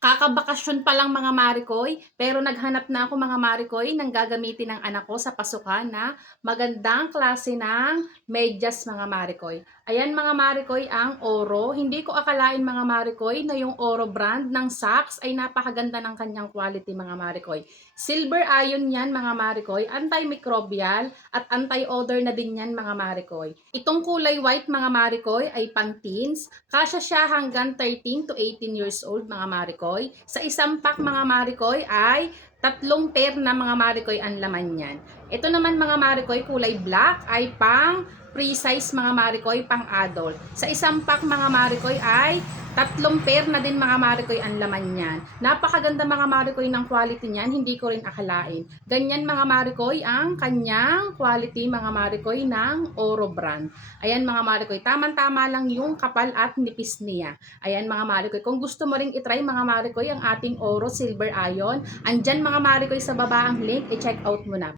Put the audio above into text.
Kakabakasyon pa lang mga Marikoy, pero naghanap na ako mga Marikoy ng gagamitin ng anak ko sa pasukan na magandang klase ng medyas mga Marikoy. Ayan mga Marikoy ang Oro. Hindi ko akalain mga Marikoy na yung Oro brand ng socks ay napakaganda ng kanyang quality mga Marikoy. Silver iron yan mga Marikoy, antimicrobial at anti-odor na din yan mga Marikoy. Itong kulay white mga Marikoy ay pang teens. Kasya siya hanggang 13 to 18 years old mga Marikoy. Sa isang pack mga Marikoy ay 3 pair na mga Marikoy ang laman niyan. Ito naman mga Marikoy kulay black ay pang pre-size mga Marikoy, pang adult. Sa isang pack mga Marikoy ay 3 pair na din mga Marikoy ang laman niyan. Napakaganda mga Marikoy ng quality niyan, hindi ko rin akalain. Ganyan mga Marikoy ang kanyang quality mga Marikoy ng Oro brand. Ayan mga Marikoy, tamang-tama lang yung kapal at nipis niya. Ayan mga Marikoy, kung gusto mo ring itry mga Marikoy ang ating Oro Silver Iron, andyan mga Marikoy sa baba ang link, i-check out mo na.